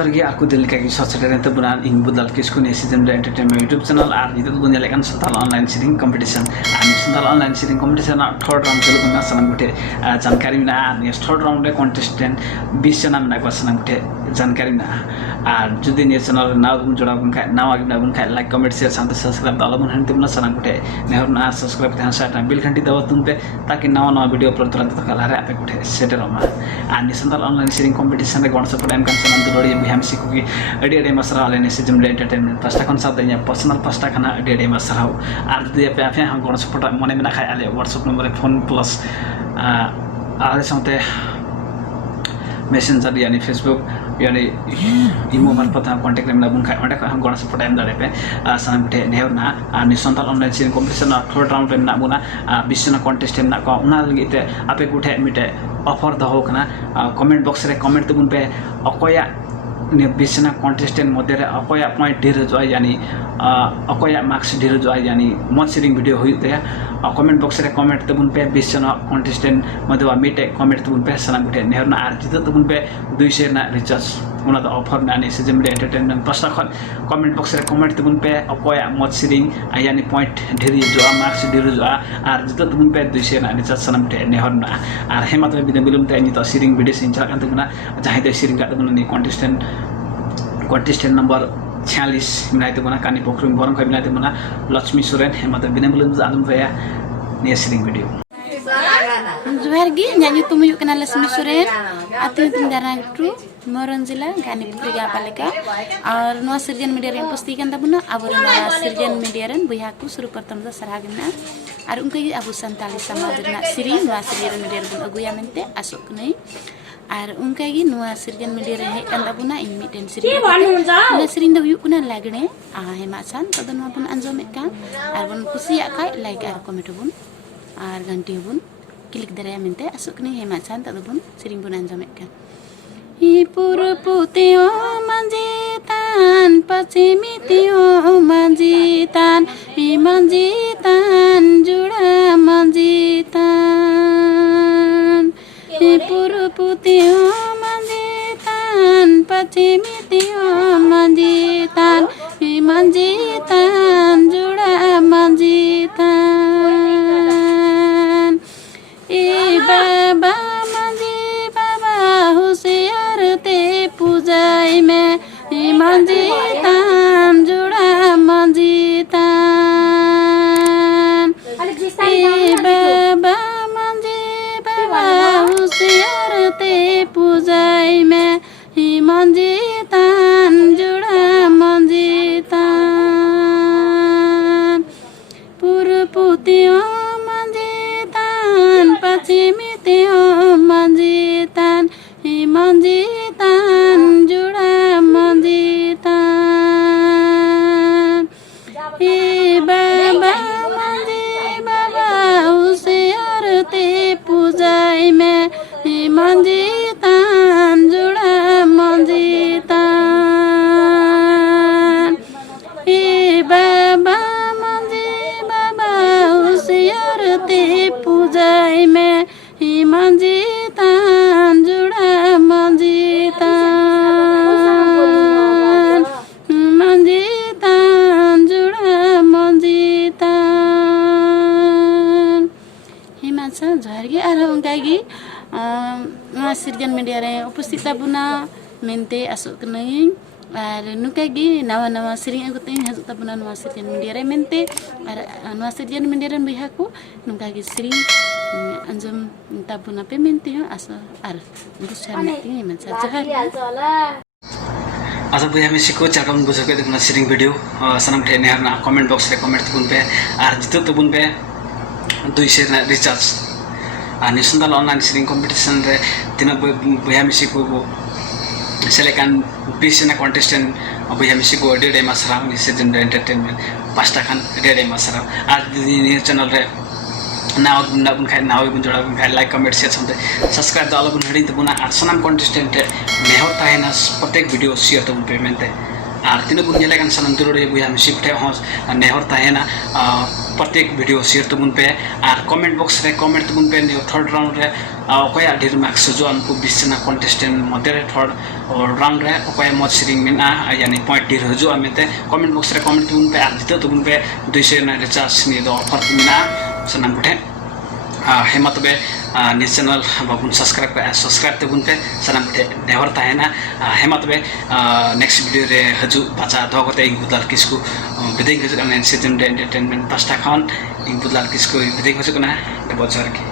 ᱡᱚᱦᱟᱨ ᱜᱮ ᱟᱠᱚ ᱫᱤᱞ ᱞᱮᱠᱟ ᱜᱮ ᱥᱚᱥᱮᱴᱮᱨᱮᱱ ᱛᱟᱵᱚᱱᱟ ᱤᱧ ᱵᱩᱫᱟᱞ ᱠᱤᱥᱠᱩ ᱱᱤᱭᱟᱹ ᱥᱤᱡᱚᱱ ᱨᱮ ᱮᱱᱴᱟᱨᱴᱮᱱᱢᱮᱱᱴ ᱤᱭᱩᱴᱩᱵ ᱪᱮᱱᱮᱞ ᱟᱨ ᱱᱤᱛᱚᱜ ᱵᱚᱱ ᱧᱮᱞᱮᱫ ᱠᱟᱱ ᱥᱟᱱᱛᱟᱞ ᱚᱱᱞᱟइन ᱥᱤᱨᱤᱧ ᱠᱚᱢᱯᱤᱴᱤᱥᱚᱱ ᱟᱨ ᱥᱟᱱᱛᱟᱞ ᱚᱱᱞᱟइन ᱥᱤᱨᱤᱧ ᱠᱚᱢᱯᱤᱴᱤᱥᱚᱱ ᱨᱮᱱᱟᱜ ᱛᱷᱟᱨᱰ ᱨᱟᱣᱩᱱᱰ ᱪᱟᱞᱩᱜ ᱠᱟᱱᱟ ᱥᱟᱱᱟᱢ ᱠᱚᱴᱷᱮᱱ जानकारी मेना निया थर्ड राउंड रे कॉन्टेस्टेंट 20 जना मेना को सनम ठे जानकारी मेना और जुदी निया चैनल नाव गुन जोड़ा गुन खाय नाव आगे गुन खाय लाइक कमेंट शेयर साथ सब्सक्राइब दाला गुन हनते बना सनम ठे नेहर ना सब्सक्राइब थे साटा बिल घंटी दबा तुम पे ताकि नवा नवा वीडियो अपलोड तुरंत तक लारे आपे कोठे सेटर मा और निया संताल ऑनलाइन शेयरिंग कंपटीशन रे गण सपोर्ट एम कान सनम दुलोड़ी बिहाम सिकु की अडी अडी मसरा वाले ने सिजम एंटरटेनमेंट पास्टा खन साथ दैया पर्सनल पास्टा खाना अडी अडी मसरा और जुदी आपे आपे हम गण सपोर्ट मने मेना खाय आले व्हाट्सएप नंबर फोन प्लस आले साथे मैसेंजर यानी फेसबुक यानी इमो मार्फत कॉन्टैक्ट में बुन खाय ओंडे हम गण सपोर्ट एम दारे पे सानम ठे नेहरना और निसंताल online series competition third round में ना बुना 20 जना कॉन्टेस्टेंट ना को उना लगिते आपे गुठे मिटे ऑफर दहो कना कमेंट बॉक्स रे कमेंट तबुन पे अकोया ने 20 जना कॉन्टेस्टेंट मध्य रे अकोया पॉइंट ढेर जोय यानी अकोया मार्क्स ढेर जोय यानी मत सीरीज वीडियो होइते कमेंट बॉक्स रे कमेंट तबुन पे 20 जना कॉन्टेस्टेंट मध्य मिटे कमेंट तबुन पे सानम गुठे नेहरना आर जित तबुन पे 200 ना रिचार्ज उना द ऑफर ना ने सिजम एंटरटेनमेंट पास्ता खन कमेंट बॉक्स रे कमेंट तबुन पे अकोया मत सीरीज यानी पॉइंट ढेर जो मार्क्स ढेर जो आर जित तबुन पे 200 ना रिचार्ज सानम गुठे नेहरना आर हेमा तो बिदम बिलम ते नितो सीरीज वीडियो सिन चला kan तबुना जहां दे सीरीज का तबुना नि कॉन्टेस्टेंट नंबर 46 मिनाय तबुना कानी पोखरम बरम खै मिनाय तबुना लक्ष्मी सोरेन हेमा तो बिदम बिलम आदम रे निया सीरीज वीडियो जोहर गी न्यानी तुम हुयुगो-ᱠᱟᱱᱟ लक्ष्मी सोरेन आतु तुम दाराम टू मोरन जिला गानी पुखरी पालिका और नवा सिरजन मीडिया रे उपस्थित कान तबुना अब सिरजन मीडिया रे बयहा को शुरू प्रथम द सरहागना और उनके अब संताली समाज रे सिरिन नवा सिरजन मीडिया रे अगुया मेनते आसोक कनई और उनके नवा सिरजन मीडिया रे हे कान तबुना इन मिटेन सिरिन सिरिन द हुयुग-ᱠᱟᱱᱟ लागणे हेमा सान तदन बन आंजोमे कान और बन कुसिया खाय लाइक और कमेंट बन और घंटी बन क्लिक दाराया मेनते आसोक कनई हेमा सान तदबन सिरिन बन आंजोमे कान पुरपुतियो मंजितान पश्चिमितियो मंजितान मंजितान जुड़ा मंजितान पुरपुतियो मंजितान पश्चिमितियो मंजितान मंजितान जुड़ा मंजितान ए बाबा मंजितान जुड़ा मंजितान ए बाबा मंजी बाबा होशियार ते पूजाई में मंजितान जुड़ा मंजितान पुरपुतियो मंजितान पश्चिमितियो मंजितान मंजितान जुड़ा मंजितान ए बाबा मंजी बाबा होशियार ते पूजाई में मंजितान जुड़ा मंजितान ए बाबा मंजी बाबा होशियार ते पूजाई में मंजितान जुड़ा मंजितान मंजितान जुड़ा मंजितान हेमा सा जोहर गे आरो उनकागी सिरजन मीडिया रे उपस्थित तबुना मेनते आसोक कनई और नुकागी नवा नवा सिरिंग अगुते हजु तबुना नवा सिरजन मीडिया रे मेनते और नवा सिरजन मीडिया रे बयहा को नुकागी सिरिंग अंजम तबुना पे मेनते हो आसो और गुस्सा मेनते हेमा सा जोहर अच्छा बयहा मिसी को चाकम बुझो के देखना सीरीज वीडियो सनम ठे नेहरना कमेंट बॉक्स रे कमेंट तबुन पे और जितो तबुन पे 200 ना रिचार्ज और निसंताल ऑनलाइन सीरीज कॉम्पिटिशन रे तिना बयहा मिसी को सेलेक्ट 20 जना कॉन्टेस्टेंट बयहा मिसी को डेडे मासरा सिजन एंटरटेनमेंट पास्ता खान डेडे मासरा आज नि चैनल रे नाव बुन खाय नाव बुन जोड़ा बुन खाय लाइक कमेंट शेयर साथ सब्सक्राइब दाला बुन हडी तबुना और सनम कॉन्टेस्टेंट नेहर ताहेना प्रत्येक वीडियो शेयर तबुन पेमेंट और तीन बुन नेला कान सनम तुलोड़ी बयहा मिसी ठे हस नेहर ताहेना प्रत्येक वीडियो शेयर तबुन पे और कमेंट बॉक्स रे कमेंट तबुन पे नियो थर्ड राउंड रे अकोया ढेर मार्क्स जो उनको 20 जना कंटेस्टेंट मध्य रे थर्ड राउंड रे अकोया मत सिरिंग मेना यानी पॉइंट ढेर हजो आमेते कमेंट बॉक्स रे कमेंट तबुन पे और जितो तबुन पे 200 ना रिचार्ज नि दो ऑफर मेना सनाम कुठे हेमा तबे नि चैनल बाबुन सब्सक्राइब तबुन पे सनाम कुठे नेवर ताहेना हेमा तबे नेक्स्ट वीडियो रे हजु बाचा दगते इन बुदलाल किसको बिदिंग हजु कना सीजन एंटरटेनमेंट पास्टा खान इन बुदलाल किसको बिदिंग हजु कना बजार की